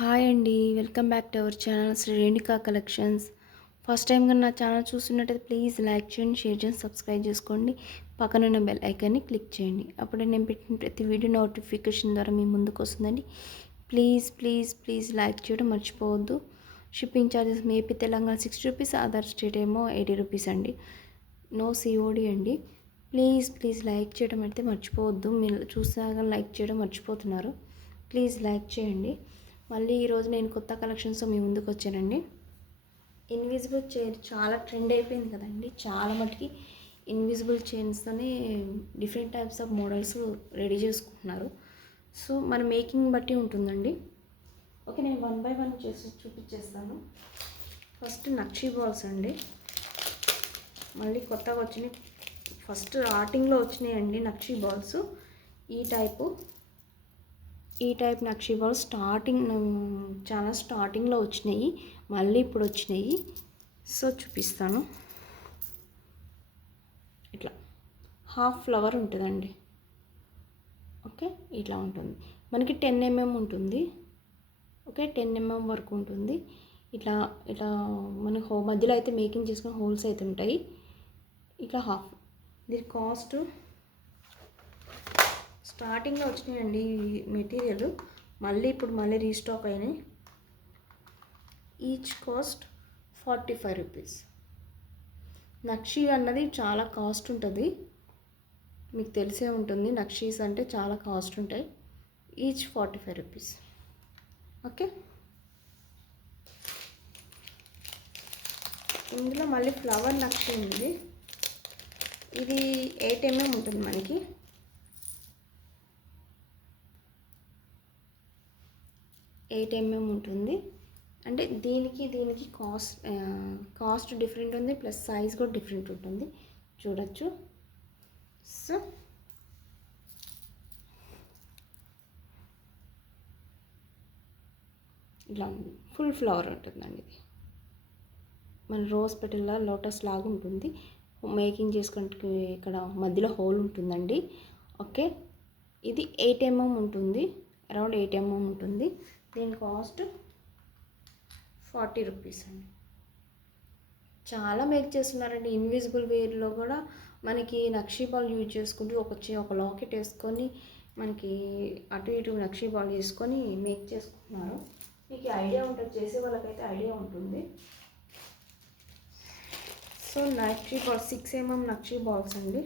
Hi అండి, welcome back to our channel Shri Renuka collections. First time కానీ నా ఛానల్ చూస్తున్నట్టయితే ప్లీజ్ లైక్ చేయండి, షేర్ చేయండి, సబ్స్క్రైబ్ చేసుకోండి. పక్కనున్న బెల్ ఐకాన్ని క్లిక్ చేయండి. అప్పుడే నేను పెట్టిన ప్రతి వీడియో నోటిఫికేషన్ ద్వారా మీ ముందుకు వస్తుందండి. ప్లీజ్ ప్లీజ్ ప్లీజ్ లైక్ చేయడం మర్చిపోవద్దు. Shipping charges AP Telangana 60 rupees, other state ఏమో 80 రూపీస్ అండి. నో సిఓడి అండి. ప్లీజ్ ప్లీజ్ లైక్ చేయడం అయితే మర్చిపోవద్దు. మీరు చూసాక లైక్ చేయడం మర్చిపోతున్నారు. ప్లీజ్ లైక్ చేయండి. మళ్ళీ ఈరోజు నేను కొత్త కలెక్షన్స్తో మీ ముందుకు వచ్చానండి. ఇన్విజిబుల్ చైన్ చాలా ట్రెండ్ అయిపోయింది కదండి. చాలా మటుకి ఇన్విజిబుల్ చైన్స్తోనే different types of models ready చేసుకుంటున్నారు. సో మన మేకింగ్ బట్టి ఉంటుందండి. ఓకే, నేను 1 బై 1 చేసి చూపించేస్తాను. ఫస్ట్ నక్షీ బాల్స్ అండి. మళ్ళీ కొత్తగా వచ్చినాయి. ఫస్ట్ స్టార్టింగ్లో వచ్చినాయండి నక్షీ బాల్స్. ఈ టైప్ నక్షీ బాల్స్ చాలా స్టార్టింగ్లో వచ్చినాయి, మళ్ళీ ఇప్పుడు వచ్చినాయి. సో చూపిస్తాను. ఇట్లా హాఫ్ ఫ్లవర్ ఉంటుందండి. ఓకే, ఇట్లా ఉంటుంది. మనకి 10 mm ఉంటుంది. ఓకే, 10 mm వరకు ఉంటుంది. ఇట్లా ఇట్లా మనకి మధ్యలో అయితే మేకింగ్ చేసుకుని హోల్స్ అయితే ఉంటాయి. ఇట్లా హాఫ్. దీని కాస్ట్ స్టార్టింగ్లో వచ్చినాయండి ఈ మెటీరియల్, మళ్ళీ రీస్టాక్ అయినాయి. Each cost 45 rupees. నక్షీ అన్నది చాలా కాస్ట్ ఉంటుంది, మీకు తెలిసే ఉంటుంది. నక్షీస్ అంటే చాలా కాస్ట్ ఉంటాయి. Each 45 rupees. ఓకే, ఇందులో మళ్ళీ ఫ్లవర్ నక్షీ ఉంది. ఇది 8 mm ఉంటుంది. మనకి 8 mm ఉంటుంది. అంటే దీనికి కాస్ట్ డిఫరెంట్ ఉంది, ప్లస్ సైజ్ కూడా డిఫరెంట్ ఉంటుంది. చూడొచ్చు. సో ఇలా ఫుల్ ఫ్లవర్ ఉంటుందండి. ఇది మన రోజ్ పెటల్లా లోటస్ లాగా ఉంటుంది. మేకింగ్ చేసుకుంటే ఇక్కడ మధ్యలో హోల్ ఉంటుందండి. ఓకే, ఇది 8 mm ఉంటుంది. అరౌండ్ 8 mm ఉంటుంది. దీని కాస్ట్ 40 రూపీస్ అండి. చాలా మేక్ చేస్తున్నారండి. ఇన్విజిబుల్ వేర్లో కూడా మనకి నక్షీ బాల్ యూజ్ చేసుకుంటూ ఒక లాకెట్ వేసుకొని మనకి అటు ఇటు నక్షీ బాల్ వేసుకొని మేక్ చేసుకుంటున్నారు. మీకు ఐడియా ఉంటుంది, చేసే వాళ్ళకైతే ఐడియా ఉంటుంది. So nakshi ball 6 mm nakshi balls అండి.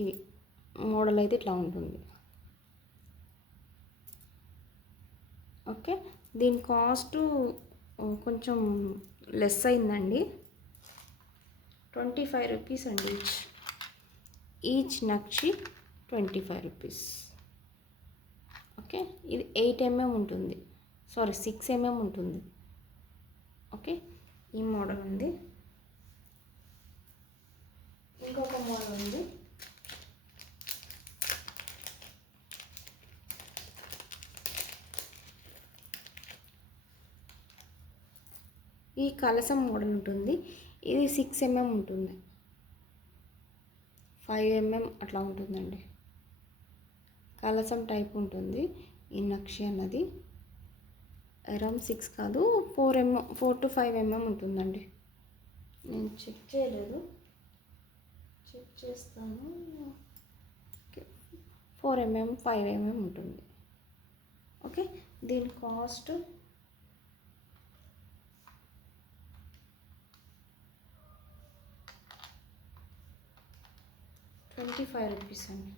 ఇవి మోడల్ అయితే ఇట్లా ఉంటుంది. ఓకే, దీని కాస్ట్ కొంచెం లెస్ అయిందండి. 25 రూపీస్ అండి. ఈచ్ నక్షి 25 రూపీస్. ఓకే, ఇది 8 mm ఉంటుంది. 6 mm ఉంటుంది. ఓకే, ఈ మోడల్ ఉంది. ఇంకొక మోడల్ ఉంది. ఈ కలసం మోడల్ ఉంటుంది. ఇది 6 mm ఉంటుంది. 5 mm అట్లా ఉంటుందండి. కలసం టైప్ ఉంటుంది. ఈ నక్షి అన్నది అరౌండ్ 6 కాదు 4 to 5 mm ఉంటుందండి. నేను చెక్ చేయలేదు, చెక్ చేస్తాను. 4 mm 5 mm ఉంటుంది. ఓకే, దీని కాస్ట్ 25 రూపీస్ అండి.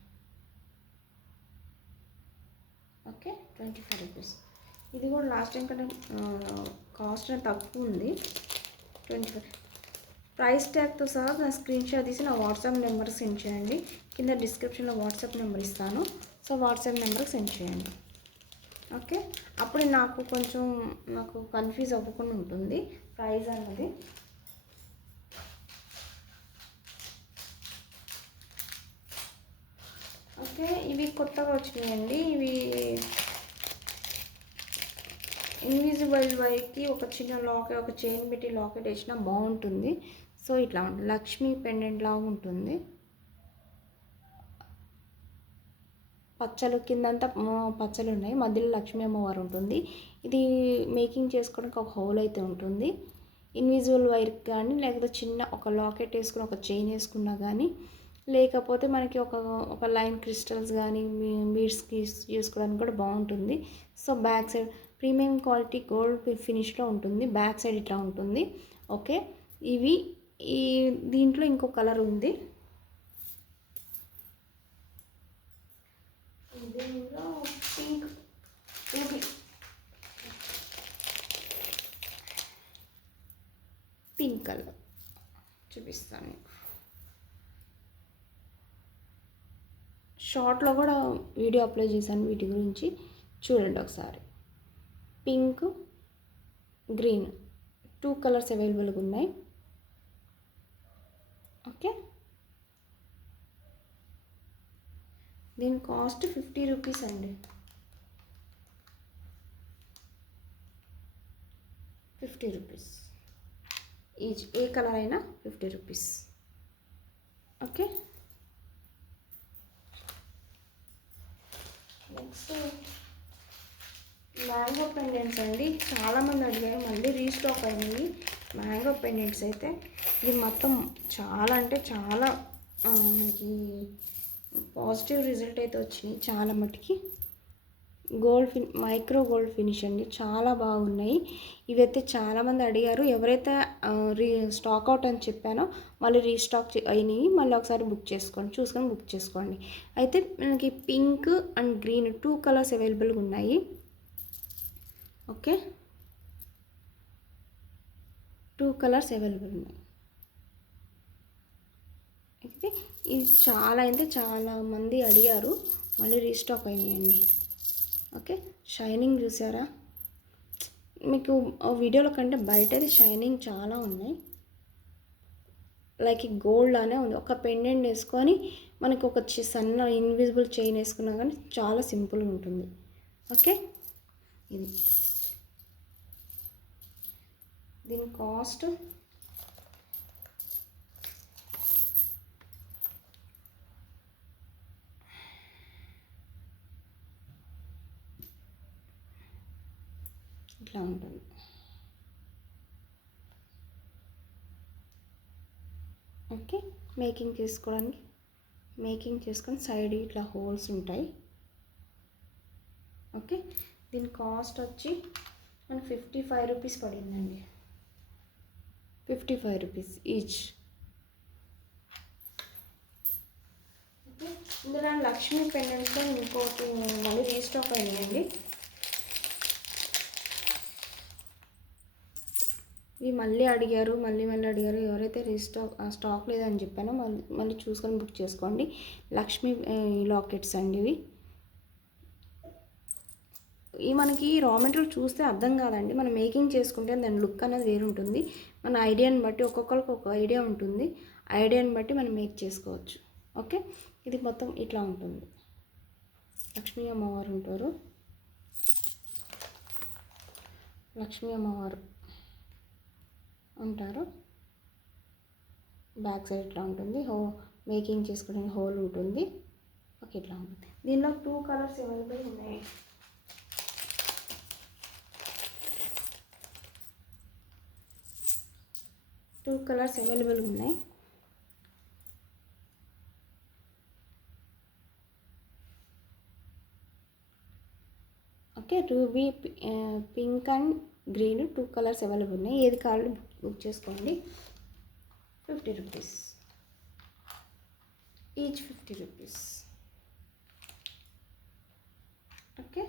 Okay, 25 rupees. ఇది కూడా లాస్ట్ టైం కంటే కాస్ట్ తక్కువ ఉంది. 25. ప్రైస్ ట్యాగ్తో సహా నా స్క్రీన్ షాట్ తీసి నా వాట్సాప్ నెంబర్కి సెండ్ చేయండి. కింద డిస్క్రిప్షన్లో వాట్సాప్ నెంబర్ ఇస్తాను. సో వాట్సాప్ నెంబర్కి సెండ్ చేయండి. ఓకే, అప్పుడు నాకు కన్ఫ్యూజ్ అవ్వకుండా ఉంటుంది ప్రైస్ అన్నది. ఓకే, ఇవి కొత్తగా వచ్చినాయండి. ఇవి ఇన్విజిబుల్ వైకి ఒక చిన్న లాకెట్, ఒక చైన్ పెట్టి లాకెట్ వేసినా బాగుంటుంది. సో ఇట్లా ఉంటుంది. లక్ష్మీ పెండెంట్ లాగా ఉంటుంది. పచ్చలు కిందంతా పచ్చలు ఉన్నాయి, మధ్యలో లక్ష్మీ అమ్మవారు ఉంటుంది. ఇది మేకింగ్ చేసుకోవడానికి ఒక హోల్ అయితే ఉంటుంది. ఇన్విజిబుల్ వైర్ కానీ లేకపోతే చిన్న ఒక లాకెట్ వేసుకుని ఒక చైన్ వేసుకున్నా కానీ, లేకపోతే మనకి ఒక ఒక లైన్ క్రిస్టల్స్ కానీ బీడ్స్కి చేసుకోవడానికి కూడా బాగుంటుంది. So back side premium quality gold ఫినిష్లో ఉంటుంది. బ్యాక్ సైడ్ ఇట్లా ఉంటుంది. ఓకే, ఇవి ఈ దీంట్లో ఇంకో కలర్ ఉంది. దీనిలో పింక్ పింక్ కలర్ చూపిస్తాను. షార్ట్లో కూడా వీడియో అప్లోడ్ చేశాను వీటి గురించి, చూడండి ఒకసారి. పింక్, గ్రీన్ 2 కలర్స్ అవైలబుల్గా ఉన్నాయి. ఓకే, దీని కాస్ట్ 50 రూపీస్ అండి. 50 రూపీస్ ఈచ్, ఏ కలర్ అయినా 50 rupees. Okay, next mango pendants అండి. చాలామంది అడిగారు, మళ్ళీ రీస్టాక్ అయినాయి మ్యాంగో పెండెంట్స్ అయితే. ఇది మొత్తం చాలా అంటే చాలా మనకి పాజిటివ్ రిజల్ట్ అయితే వచ్చినాయి చాలా మటుకి. మైక్రో గోల్డ్ ఫినిష్ అండి, చాలా బాగున్నాయి. ఇవైతే చాలామంది అడిగారు. ఎవరైతే స్టాక్ అవుట్ అని చెప్పానో మళ్ళీ రీస్టాక్ అయినాయి, మళ్ళీ ఒకసారి బుక్ చేసుకోండి, చూసుకొని బుక్ చేసుకోండి. అయితే మనకి పింక్ అండ్ గ్రీన్ 2 కలర్స్ అవైలబుల్గా ఉన్నాయి. ఓకే, 2 కలర్స్ అవైలబుల్ ఉన్నాయి. అయితే ఇది చాలా అయితే చాలామంది అడిగారు, మళ్ళీ రీస్టాక్ అయినాయండి. ఓకే, షైనింగ్ చూసారా, మీకు వీడియోలో కంటే బయట అది షైనింగ్ చాలా ఉన్నాయి. లైక్ గోల్డ్ లానే ఉంది. ఒక పెండెంట్ వేసుకొని మనకి ఒక సన్న ఇన్విజిబుల్ చైన్ వేసుకున్నా కానీ చాలా సింపుల్గా ఉంటుంది. ఓకే, ఇది దీని కాస్ట్ ఇట్లా ఉంటుంది. ఓకే, మేకింగ్ చేసుకొని సైడ్ ఇట్లా హోల్స్ ఉంటాయి. ఓకే, దీని కాస్ట్ వచ్చి మనకి 55 రూపీస్ పడిందండి. 55 రూపీస్ ఈచ్. ఓకే, ఇందులో లక్ష్మీ పెండెంట్స్తో ఇంకోటి మళ్ళీ రీస్టాక్ అయినాయండి. ఇవి మళ్ళీ అడిగారు. ఎవరైతే స్టాక్ లేదని చెప్పానో మళ్ళీ చూసుకొని బుక్ చేసుకోండి. లక్ష్మీ లాకెట్స్ అండి ఇవి. మనకి రా మెటీరియల్ చూస్తే అర్థం కాదండి, మనం మేకింగ్ చేసుకుంటే దాని లుక్ అనేది వేరు ఉంటుంది. మన ఐడియాని బట్టి ఒక్కొక్కరికి ఒక ఐడియా ఉంటుంది, ఐడియాని బట్టి మనం మేక్ చేసుకోవచ్చు. ఓకే, ఇది మొత్తం ఇట్లా ఉంటుంది. లక్ష్మీ అమ్మవారు ఉంటారు, బ్యాక్ సైడ్ ఇట్లా ఉంటుంది. మేకింగ్ చేసుకోవడానికి హోల్ ఉంటుంది. ఓకే, ఇట్లా ఉంటుంది. దీనిలో 2 కలర్స్ అవైలబుల్ ఉన్నాయి. Okay, ruby, pink and green 2 colours available ఉన్నాయి. ఏది కావాలో బుక్ చేసుకోండి. 50 rupees each, 50 rupees. Okay,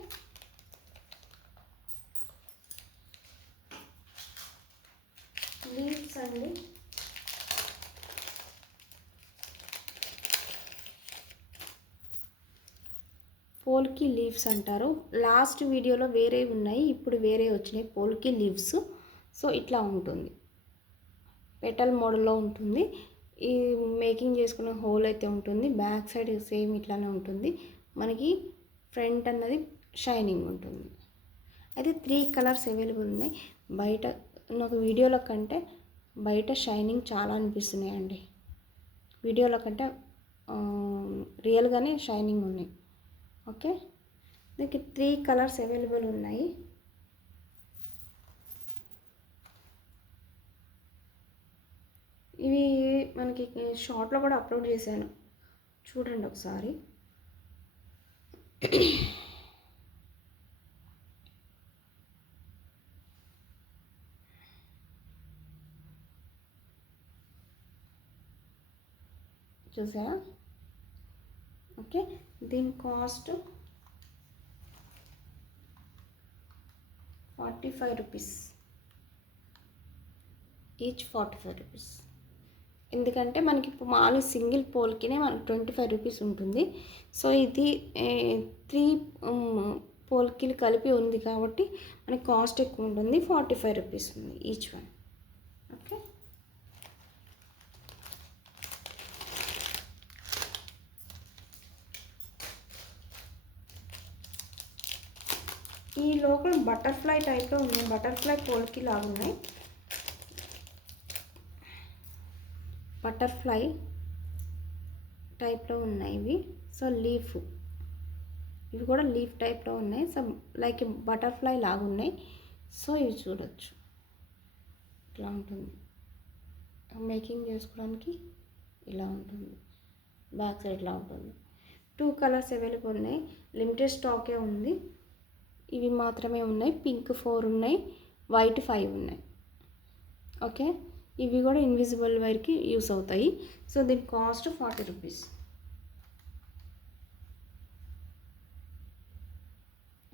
leaves అండి. పోల్కి లీవ్స్ అంటారు. లాస్ట్ వీడియోలో వేరే ఉన్నాయి, ఇప్పుడు వేరే వచ్చినాయి పోల్కి లీవ్స్. సో ఇట్లా ఉంటుంది, పెటల్ మోడల్లో ఉంటుంది. ఈ మేకింగ్ చేసుకున్న హోల్ అయితే ఉంటుంది. బ్యాక్ సైడ్ సేమ్ ఇట్లానే ఉంటుంది. మనకి ఫ్రంట్ అన్నది షైనింగ్ ఉంటుంది. అయితే 3 కలర్స్ అవైలబుల్ ఉన్నాయి. బయట నాకు వీడియోలో కంటే బయట షైనింగ్ చాలా అనిపిస్తున్నాయండి. వీడియోలో కంటే రియల్గానే షైనింగ్ ఉన్నాయి. ఓకే, దీనికి 3 కలర్స్ అవైలబుల్ ఉన్నాయి. ఇవి మనకి షార్ట్లో కూడా అప్లోడ్ చేశాను, చూడండి ఒకసారి. చూసారా? ఓకే, దీని కాస్ట్ 45 రూపీస్, ఈచ్ 45 రూపీస్. ఎందుకంటే మనకి ఇప్పుడు మామూలు సింగిల్ పోల్కినే మనకు 25 రూపీస్ ఉంటుంది. సో ఇది 3 పోల్కిలు కలిపి ఉంది కాబట్టి మనకి కాస్ట్ ఎక్కువ ఉంటుంది, 45 రూపీస్ ఉంది ఈచ్ వన్. ఓకే, ఈ లోపల బటర్ఫ్లై టైప్లో ఉన్నాయి, బటర్ఫ్లై పోల్కి లాగా ఉన్నాయి. బటర్ఫ్లై టైప్లో ఉన్నాయి ఇవి. సో లీఫ్, ఇవి కూడా లీఫ్ టైప్లో ఉన్నాయి. సో లైక్ బటర్ఫ్లై లాగా ఉన్నాయి. సో ఇవి చూడొచ్చు, ఇట్లా ఉంటుంది. మేకింగ్ చేసుకోవడానికి ఇలా ఉంటుంది, బ్యాక్ సైడ్ ఇలా ఉంటుంది. 2 కలర్స్ అవైలబుల్ ఉన్నాయి, లిమిటెడ్ స్టాకే ఉంది. ఇవి మాత్రమే ఉన్నాయి. పింక్ 4 ఉన్నాయి, వైట్ 5 ఉన్నాయి. ఓకే, ఇవి కూడా ఇన్విజిబుల్ వైర్కి యూస్ అవుతాయి. సో దీని cost 40 rupees.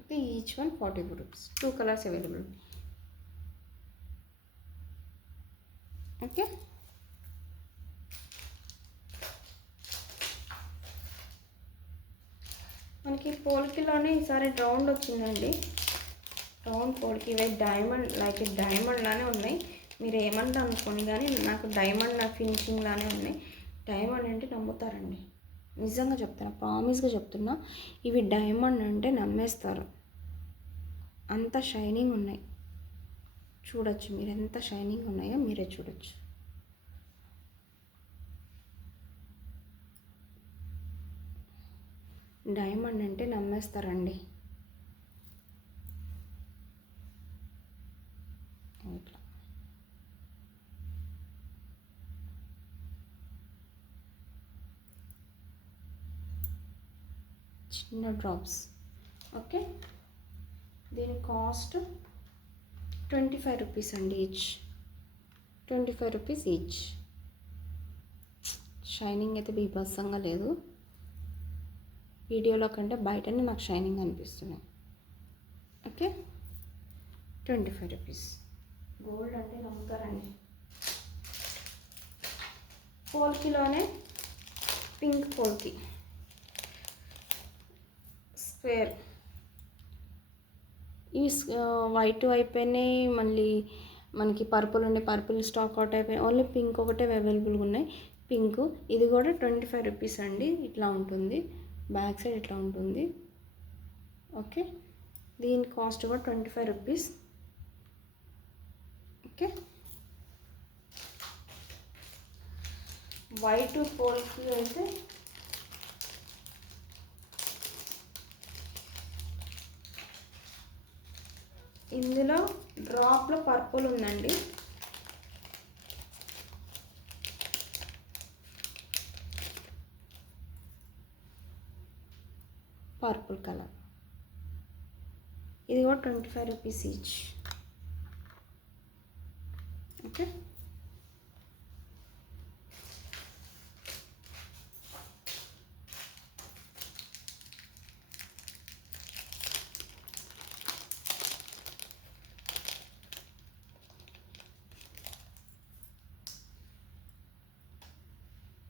Okay, each one 44 rupees. 2 colours available. Okay, మనకి పోల్కిలోనే ఈసారి రౌండ్ వచ్చిందండి. రౌండ్ పోల్కి ఇవి డైమండ్, లైక్ డైమండ్ లానే ఉన్నాయి. మీరు ఏమన్నా అనుకోండి కానీ నాకు డైమండ్ నా ఫినిషింగ్ లానే ఉన్నాయి. డైమండ్ అంటే నమ్ముతారండి, నిజంగా చెప్తున్నా, ప్రామిస్గా చెప్తున్నా. ఇవి డైమండ్ అంటే నమ్మేస్తారు, అంత షైనింగ్ ఉన్నాయి. చూడొచ్చు మీరు ఎంత షైనింగ్ ఉన్నాయో, మీరే చూడొచ్చు. డైమండ్ అంటే నమ్మేస్తారండి. ఇట్లా చిన్న డ్రాప్స్. ఓకే, దీని కాస్ట్ 25 రూపీస్ అండి ఈచ్. 25 rupees each. షైనింగ్ అయితే బీభత్సంగా లేదు, వీడియోలో కంటే బయటనే నాకు షైనింగ్ అనిపిస్తున్నాయి. Okay, 25 rupees. గోల్డ్ అంటే నమ్ముతారండి. పోల్కిలోనే పింక్ పోల్కి స్క్వేర్. ఇవి వైట్ అయిపోయినాయి, మళ్ళీ మనకి పర్పుల్ ఉండే పర్పుల్ స్టాక్ అవుట్ అయిపోయి ఓన్లీ పింక్ ఒకటే అవైలబుల్గా ఉన్నాయి. పింక్ ఇది కూడా 25 రూపీస్ అండి. ఇట్లా ఉంటుంది, బ్యాక్ సైడ్ ఇట్లా ఉంటుంది. ఓకే, దీని కాస్ట్ కూడా 25 రూపీస్. ఓకే, వైట్ పోల్కి అయితే ఇందులో డ్రాప్లో పర్పుల్ ఉందండి. పర్పుల్ కలర్, ఇది కూడా 25 రూపీస్ ఈచ్. ఓకే,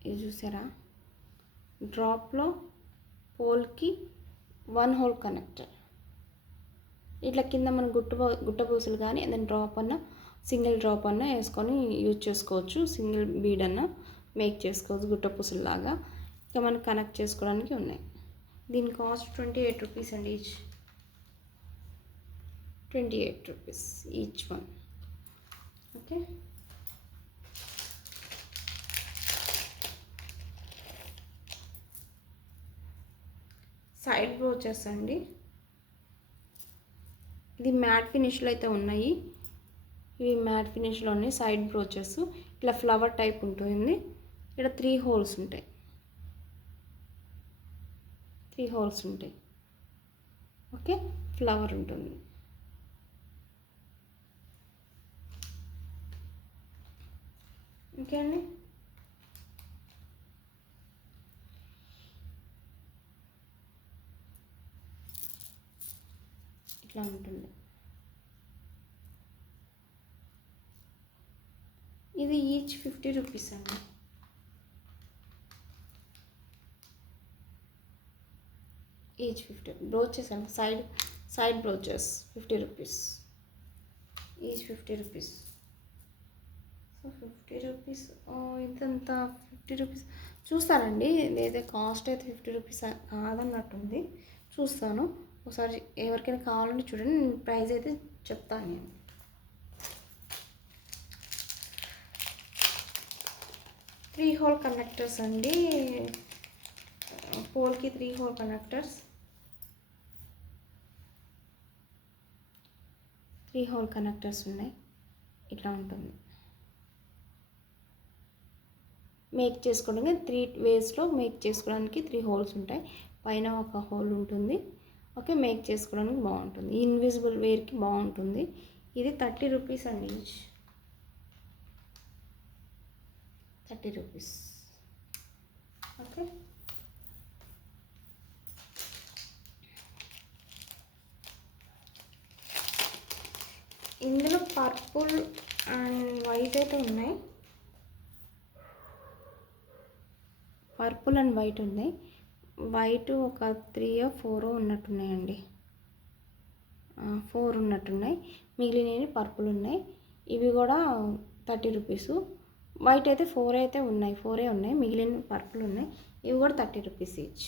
ఇది చూసారా, డ్రాప్లో పోల్కి 1 హోల్ కనెక్టర్. ఇట్లా కింద మనం గుట్టపూసలు కానీ ఏదైనా డ్రాప్ అన్న, సింగిల్ డ్రాప్ అన్న వేసుకొని యూజ్ చేసుకోవచ్చు. సింగిల్ బీడ్ అన్న మేక్ చేసుకోవచ్చు గుట్టపూసలు లాగా. ఇక మనం కనెక్ట్ చేసుకోవడానికి ఉన్నాయి. దీని కాస్ట్ 28 రూపీస్ అండి each. 28 rupees each one. Okay, side brooches అండి. ఇది మ్యాట్ ఫినిష్లో అయితే ఉన్నాయి. ఇవి మ్యాట్ ఫినిష్లో ఉన్నాయి. సైడ్ బ్రోచెస్ ఇట్లా ఫ్లవర్ టైప్ ఉంటుంది. ఇక్కడ 3 హోల్స్ ఉంటాయి. 3 హోల్స్ ఉంటాయి. ఓకే, ఫ్లవర్ ఉంటుంది. ఓకే అండి. ఇట్లా ఉంటుంది. ఇది ఈచ్ 50 రూపీస్ అండి. ఈచ్ 50 బ్రోచెస్ అండి. Side brooches 50 rupees. Each 50 rupees. So 50 rupees. ఇదంతా 50 రూపీస్. చూస్తానండి, లేదా కాస్ట్ అయితే 50 రూపీస్ కాదన్నట్టుంది. చూస్తాను ఒకసారి. ఎవరికైనా కావాలంటే చూడండి, నేను ప్రైస్ అయితే చెప్తాను. నేను 3 హోల్ కనెక్టర్స్ అండి. పోల్కి 3 హోల్ కనెక్టర్స్. 3 హోల్ కనెక్టర్స్ ఉన్నాయి. ఇట్లా ఉంటుంది. మేక్ చేసుకోవడానికి 3 వేస్లో మేక్ చేసుకోవడానికి 3 హోల్స్ ఉంటాయి. పైన ఒక హోల్ ఉంటుంది. ఓకే, మేక్ చేసుకోవడానికి బాగుంటుంది. ఇన్విజిబుల్ వేర్కి బాగుంటుంది. ఇది 30 రూపీస్ అండి. Each 30 rupees. ఓకే, ఇందులో పర్పుల్ అండ్ వైట్ అయితే ఉన్నాయి. పర్పుల్ అండ్ వైట్ ఉన్నాయి. వైట్ ఒక 3 or 4 ఉన్నట్టున్నాయండి. 4 ఉన్నట్టున్నాయి. మిగిలినవి పర్పుల్ ఉన్నాయి. ఇవి కూడా 30 రూపీస్. వైట్ అయితే 4 అయితే ఉన్నాయి. 4 ఉన్నాయి. మిగిలిన పర్పుల్ ఉన్నాయి. ఇవి కూడా 30 రూపీస్ ఈచ్.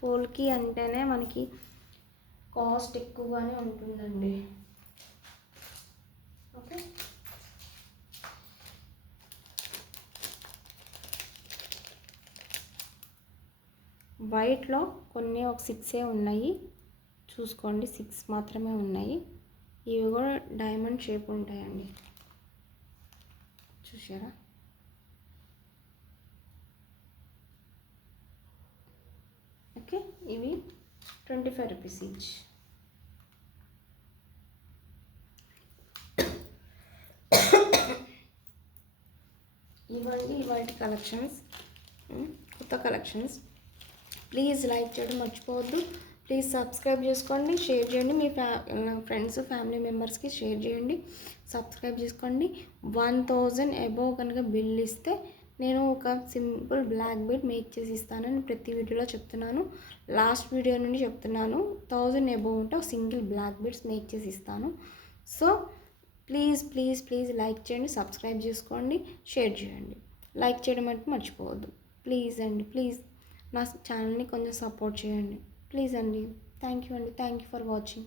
పోల్కి అంటేనే మనకి కాస్ట్ ఎక్కువగానే ఉంటుందండి. ఓకే, వైట్లో కొన్ని ఒక 6 ఉన్నాయి. చూసుకోండి, 6 మాత్రమే ఉన్నాయి. ఇవి కూడా డైమండ్ షేప్ ఉంటాయండి. చూసారా? ఓకే, ఇవి 25 రూపీస్ ఈచ్. ఇవ్వండి ఇవాటి కలెక్షన్స్, కొత్త కలెక్షన్స్. ప్లీజ్ లైక్ చేయడం మర్చిపోవద్దు. ప్లీజ్ సబ్స్క్రైబ్ చేసుకోండి, షేర్ చేయండి. మీ ఫ్రెండ్స్ ఫ్యామిలీ మెంబర్స్కి షేర్ చేయండి. సబ్స్క్రైబ్ చేసుకోండి. 1000 అబోవ్ కనుక బిల్ ఇస్తే నేను ఒక సింపుల్ బ్లాక్ బెడ్ మేక్ చేసి ఇస్తానని ప్రతి వీడియోలో చెప్తున్నాను. లాస్ట్ వీడియో నుండి చెప్తున్నాను. 1000 అబోవ్ ఉంటే ఒక సింగిల్ బ్లాక్ బెడ్స్ మేక్ చేసి ఇస్తాను. So please please please like చేయండి, సబ్స్క్రైబ్ చేసుకోండి, షేర్ చేయండి. లైక్ చేయడం అంటే మర్చిపోవద్దు. ప్లీజ్ అండి, ప్లీజ్ నా ఛానల్ని కొంచెం సపోర్ట్ చేయండి. ప్లీజ్ అండి. థ్యాంక్ యూ అండి. Thank you for watching.